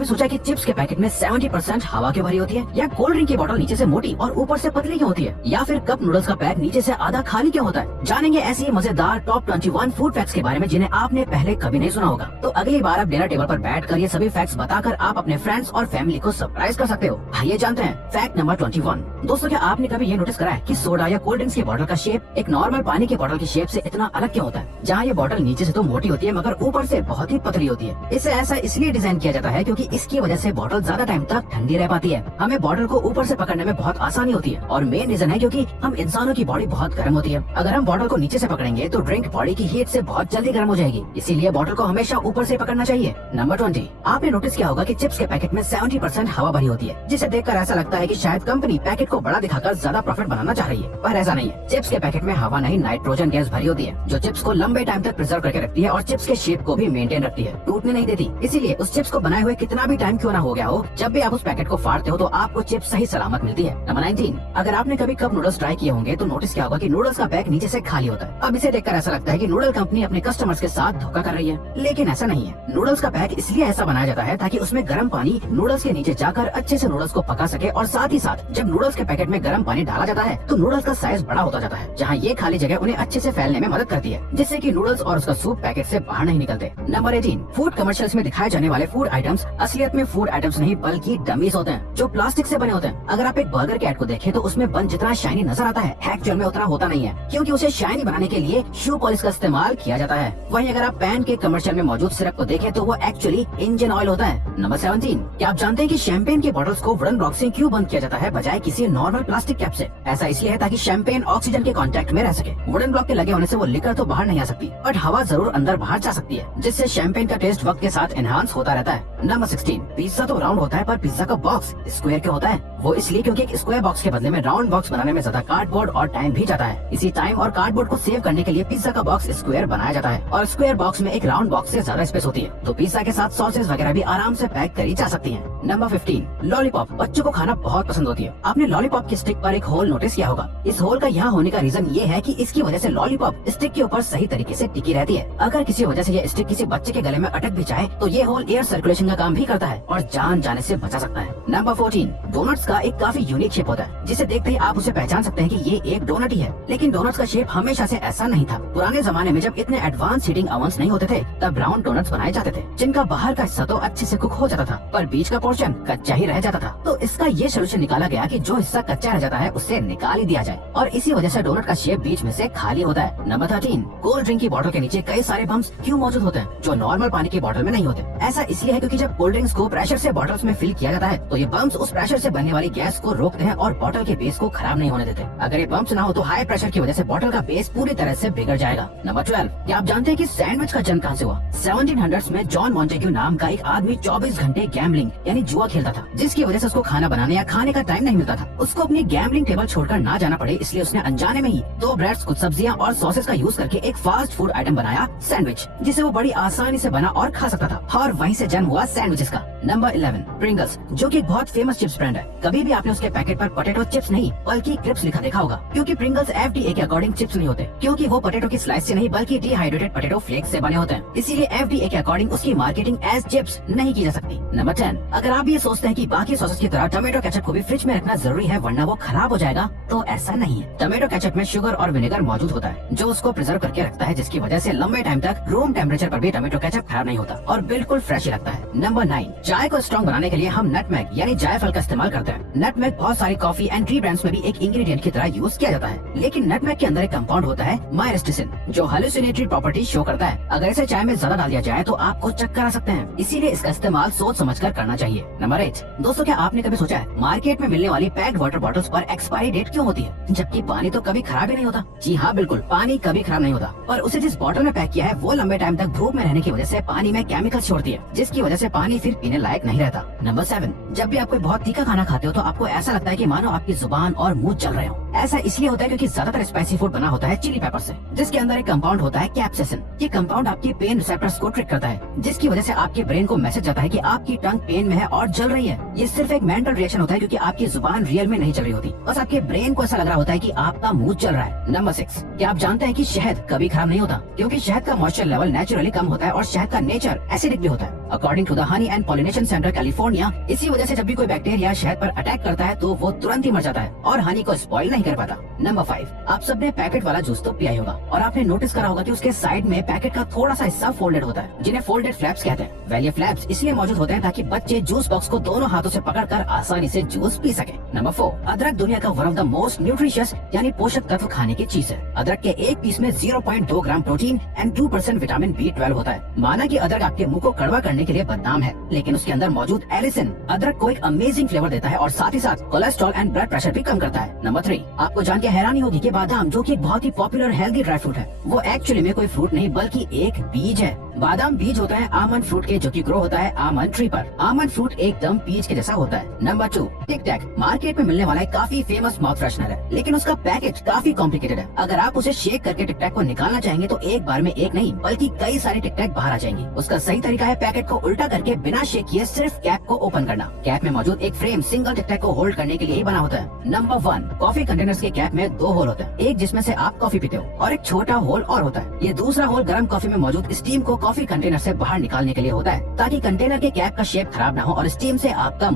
मैं सोचा कि चिप्स के पैकेट में 70% हवा की भरी होती है, या कोल्ड ड्रिंक की बोतल नीचे से मोटी और ऊपर से पतली क्यों होती है, या फिर कप नूडल्स का पैक नीचे से आधा खाली क्यों होता है। जानेंगे ऐसी ही मजेदार टॉप 21 फूड फैक्ट्स के बारे में जिन्हें आपने पहले कभी नहीं सुना होगा। तो अगली बार आप डिनर टेबल पर बैठकर ये सभी फैक्ट्स बताकर आप अपने फ्रेंड्स और फैमिली को सरप्राइज कर सकते हो। आइए जानते हैं फैक्ट नंबर 21। दोस्तों, क्या आपने कभी ये नोटिस करा है कि सोडा या कोल्ड ड्रिंक्स की बोतल का शेप एक नॉर्मल पानी की बोतल की शेप से इतना अलग क्यों होता है, जहाँ ये बोतल नीचे से तो मोटी होती है मगर ऊपर से बहुत ही पतली होती है। इसे ऐसा इसलिए डिजाइन किया जाता है क्योंकि इसकी वजह से बोतल ज्यादा टाइम तक ठंडी रह पाती है। हमें बोतल को ऊपर से पकड़ने में बहुत आसानी होती है और मेन रीजन है क्योंकि हम इंसानों की बॉडी बहुत गर्म होती है। अगर हम बोतल को नीचे से पकड़ेंगे तो ड्रिंक बॉडी की हीट से बहुत जल्दी गर्म हो जाएगी, इसीलिए बोतल को हमेशा ऊपर से पकड़ना चाहिए। नंबर 20। आपने नोटिस किया होगा कि चिप्स के पैकेट में 70% हवा भरी होती है, जिसे देखकर ऐसा लगता है कि शायद कंपनी पैकेट को बड़ा दिखाकर ज्यादा प्रॉफिट बनाना चाह रही है, पर ऐसा नहीं है। चिप्स के पैकेट में हवा नहीं, नाइट्रोजन गैस भरी होती है, जो चिप्स को लंबे टाइम तक प्रिजर्व करके रखती है और चिप्स के शेप को भी मेंटेन रखती है, टूटने नहीं देती। इसीलिए उस चिप्स को बनाए हुए कितना भी टाइम क्यों ना हो गया हो, जब भी आप उस पैकेट को फाड़ते हो तो आपको चिप्स सही सलामत मिलती है। नंबर 19। अगर आपने कभी कप नूडल्स ट्राई किए होंगे तो नोटिस किया होगा कि नूडल्स का पैक नीचे से खाली होता है। अब इसे देखकर ऐसा लगता है कि नूडल कंपनी अपने कस्टमर्स के साथ धोखा कर रही है, लेकिन ऐसा नहीं है। नूडल्स का पैक इसलिए ऐसा बनाया जाता है ताकि उसमें गर्म पानी नूडल्स के नीचे जाकर अच्छे से नूडल्स को पका सके, और साथ ही साथ जब नूडल्स के पैकेट में गर्म पानी डाला जाता है तो नूडल्स का साइज बड़ा होता जाता है, जहाँ ये खाली जगह उन्हें अच्छे से फैलने में मदद करती है, जिससे कि नूडल्स और उसका सूप पैकेट से बाहर नहीं निकलते। नंबर 18। फूड कमर्शियल्स में दिखाए जाने वाले फूड आइटम्स असलियत में फूड आइटम्स नहीं बल्कि डमीज होते हैं, जो प्लास्टिक से बने होते हैं। अगर आप एक बर्गर के एड को देखें तो उसमें बन जितना शाइनी नजर आता है, एक्चुअल में उतना होता नहीं है, क्योंकि उसे शाइनी बनाने के लिए शू पॉलिश का इस्तेमाल किया जाता है। वहीं अगर आप पैन के कमर्शियल में मौजूद सिरप को देखें तो वो एक्चुअली इंजन ऑयल होता है। नंबर 17। क्या आप जानते हैं कि शैंपेन के बॉटल्स को वुडन ब्लॉक से क्यों बंद किया जाता है बजाय किसी नॉर्मल प्लास्टिक कैप से? ऐसा इसलिए है ताकि शैंपेन ऑक्सीजन के कांटेक्ट में रह सके। वुडन ब्लॉक के लगे होने से वो लिकर तो बाहर नहीं आ सकती, बट हवा जरूर अंदर बाहर जा सकती है, जिससे शैंपेन का टेस्ट वक्त के साथ एनहांस होता रहता है। नंबर 16। पिज्जा तो राउंड होता है पर पिज्जा का बॉक्स स्क्वायर क्यों होता है? वो इसलिए क्योंकि एक स्क्वायर बॉक्स के बदले में राउंड बॉक्स बनाने में ज्यादा कार्डबोर्ड और टाइम भी जाता है। इसी टाइम और कार्डबोर्ड को सेव करने के लिए पिज्जा का बॉक्स स्क्वायर बनाया जाता है, और स्क्वायर बॉक्स में एक राउंड बॉक्स से ज्यादा स्पेस होती है, तो पिज्जा के साथ सॉसेस वगैरह भी आराम से पैक करी जा सकती है। नंबर 15। लॉलीपॉप बच्चों को खाना बहुत पसंद होती है। आपने लॉलीपॉप की स्टिक पर एक होल नोटिस किया होगा। इस होल का यहाँ होने का रीजन ये है कि इसकी वजह से लॉलीपॉप स्टिक के ऊपर सही तरीके से टिकी रहती है। अगर किसी वजह से ये स्टिक किसी बच्चे के गले में अटक भी जाए तो ये होल एयर सर्कुलेशन का काम भी करता है और जान जाने से बचा सकता है। नंबर 14। डोनट्स का एक काफी यूनिक शेप होता है, जिसे देखते ही आप उसे पहचान सकते हैं कि ये एक डोनट ही है, लेकिन डोनट्स का शेप हमेशा से ऐसा नहीं था। पुराने जमाने में जब इतने एडवांस हीटिंग ओवन्स नहीं होते थे तब राउंड डोनट्स बनाए जाते थे, जिनका बाहर का हिस्सा तो अच्छे से कुक हो जाता था पर बीच का पोर्शन कच्चा ही रह जाता था। तो इसका ये सोल्यूशन निकाला गया कि जो हिस्सा कच्चा रह जाता है उसे निकाल ही दिया जाए, और इसी वजह से डोनट का शेप बीच में से खाली होता है। नंबर 13। कोल्ड ड्रिंक की बोतल के नीचे कई सारे बम्प्स क्यों मौजूद होते हैं जो नॉर्मल पानी की बोतल में नहीं होते? ऐसा इसलिए है क्योंकि जब कोल्ड ड्रिंक्स को प्रेशर से बॉटल्स में फिल किया जाता है तो ये बम्प्स उस प्रेशर से बनने वाली गैस को रोकते हैं और बॉटल के बेस को खराब नहीं होने देते। अगर ये बम्प्स ना हो तो हाई प्रेशर की वजह से बॉटल का बेस पूरी तरह से बिगड़ जाएगा। नंबर 12। क्या आप जानते हैं कि सैंडविच का जन्म कहाँ से हुआ? 1700s में जॉन मॉन्टेग्यू नाम का एक आदमी 24 घंटे गैम्बलिंग यानी जुआ खेलता था, जिसकी वजह से उसको खाना बनाने या खाने का टाइम नहीं मिलता था। उसको अपनी गैम्बलिंग टेबल छोड़कर ना जाना पड़े, इसलिए उसने अनजाने में ही 2 ब्रेड्स, कुछ सब्जियां और सॉसेस का यूज करके एक फास्ट फूड आइटम बनाया, सैंडविच, जिसे वो बड़ी आसानी से बना और खा सकता था, और वहीं से जन्म हुआ सैंडविचेस का। नंबर 11। प्रिंगल्स, जो कि एक बहुत फेमस चिप्स ब्रांड है। कभी भी आपने उसके पैकेट पर पोटैटो चिप्स नहीं बल्कि क्रिप्स लिखा देखा होगा, क्योंकि प्रिंगल्स FDA के अकॉर्डिंग चिप्स नहीं होते, क्योंकि वो पोटैटो की स्लाइस से नहीं बल्कि डिहाइड्रेटेड पोटैटो फ्लेक्स से बने होते हैं, इसीलिए FDA के अकॉर्डिंग उसकी मार्केटिंग एज चिप्स नहीं की जा सकती। नंबर 10। अगर आप ये सोचते हैं कि बाकी सॉसेस की तरह टोमेटो केचप को भी फ्रिज में रखना जरूरी है वरना वो खराब हो जाएगा, तो ऐसा नहीं है। टोमेटो केचप में शुगर और विनेगर मौजूद होता है जो उसको प्रिजर्व करके रखता है, जिसकी वजह से लंबे टाइम तक रूम टेम्परेचर पर भी टोमेटो केचप खराब नहीं होता और बिल्कुल फ्रेश ही लगता है। नंबर 9। चाय को स्ट्रॉन्ग बनाने के लिए हम नटमेग यानी जायफल का इस्तेमाल करते हैं। नटमेग बहुत सारी कॉफी एंड टी ब्रांड्स में भी एक इंग्रेडिएंट की तरह यूज किया जाता है, लेकिन नटमेग के अंदर एक कंपाउंड होता है मायरिस्टिसिन, जो हेलुसिनेटरी प्रॉपर्टी शो करता है। अगर इसे चाय में ज्यादा डाल दिया जाए तो आपको चक्कर आ सकते हैं, इसीलिए इसका इस्तेमाल सोच समझकर करना चाहिए। नंबर 8। दोस्तों, क्या आपने कभी सोचा है मार्केट में मिलने वाली पैक्ड वाटर बॉटल्स पर एक्सपायरी डेट क्यों होती है, जबकि पानी तो कभी खराब ही नहीं होता? जी हाँ, बिल्कुल, पानी कभी खराब नहीं होता, पर उसे जिस बॉटल में पैक किया है वो लंबे टाइम तक धूप में रहने की वजह से पानी में केमिकल छोड़ती है, जिसकी वजह से पानी फिर पीने लायक नहीं रहता। नंबर 7। जब भी आप कोई बहुत तीखा खाना खाते हो तो आपको ऐसा लगता है कि मानो आपकी जुबान और मुंह जल रहे हो। ऐसा इसलिए होता है क्योंकि ज्यादातर स्पाइसी फूड बना होता है चिली पेपर से, जिसके अंदर एक कंपाउंड होता है कैप्सेसिन। ये कंपाउंड आपकी पेन रिसेप्टर्स को ट्रिक करता है, जिसकी वजह से आपके ब्रेन को मैसेज जाता है कि आपकी टंग पेन में है और जल रही है। ये सिर्फ एक मेंटल रिएक्शन होता है क्योंकि आपकी जुबान रियल में नहीं चल रही होती, बस आपके ब्रेन को ऐसा लग रहा होता है कि आपका मुंह चल रहा है। नंबर 6, क्या आप जानते हैं कि शहद कभी खराब नहीं होता, क्योंकि शहद का मॉइस्चर लेवल नेचुरली कम होता है और शहद का नेचर एसिडिक भी होता है। According to the honey and pollination centre California, इसी वजह से जब भी कोई बैक्टीरिया शहद पर अटैक करता है तो वो तुरंत ही मर जाता है और हनी को स्पॉइल नहीं कर पाता। नंबर 5, आप सबने पैकेट वाला जूस तो पिया ही होगा और आपने नोटिस करा होगा कि उसके साइड में पैकेट का थोड़ा सा हिस्सा फोल्डेड होता है, जिन्हें फोल्डेड फ्लैप्स कहते हैं। वेल ये फ्लैप्स इसलिए मौजूद होते हैं ताकि बच्चे जूस बॉक्स को दोनों हाथों से पकड़कर आसानी से जूस पी सके। नंबर 4, अदरक दुनिया का one of the most nutritious यानी पोषक तत्व खाने की चीज है। अदरक के एक पीस में 0.2 gram protein and 2% vitamin B12 होता है। माना कि अदरक आपके मुंह को कड़वा करने के लिए बदनाम है, लेकिन उसके अंदर मौजूद एलिसिन अदरक को एक अमेजिंग फ्लेवर देता है और साथ ही साथ कोलेस्ट्रॉल एंड ब्लड प्रेशर भी कम करता है। नंबर 3, आपको जान के हैरानी होगी कि बादाम, जो कि एक बहुत ही पॉपुलर हेल्दी ड्राई फ्रूट है, वो एक्चुअली में कोई फ्रूट नहीं बल्कि एक बीज है। बादाम बीज होता है आमंड फ्रूट के, जो कि ग्रो होता है आमंड ट्री पर। आमंड फ्रूट एकदम बीज के जैसा होता है। नंबर 2, टिक टैक मार्केट में मिलने वाला एक काफी फेमस माउथ फ्रेशनर है, लेकिन उसका पैकेज काफी कॉम्प्लिकेटेड है। अगर आप उसे शेक करके टिक टैक को निकालना चाहेंगे तो एक बार में एक नहीं बल्कि कई सारे टिक टैक बाहर आ जाएंगे। उसका सही तरीका है पैकेट को उल्टा करके बिना शेक किए सिर्फ कैप को ओपन करना। कैप में मौजूद एक फ्रेम सिंगल टिक टैक को होल्ड करने के लिए ही बना होता है। नंबर 1, कॉफी कंटेनर्स के कैप में 2 होल होते हैं, एक जिसमें से आप कॉफी पीते हो और एक छोटा होल और होता है। ये दूसरा होल गर्म कॉफी में मौजूद स्टीम को कॉफी कंटेनर से बाहर निकालने के लिए होता है, ताकि कंटेनर के कैप का शेप खराब ना हो और स्टीम से आपका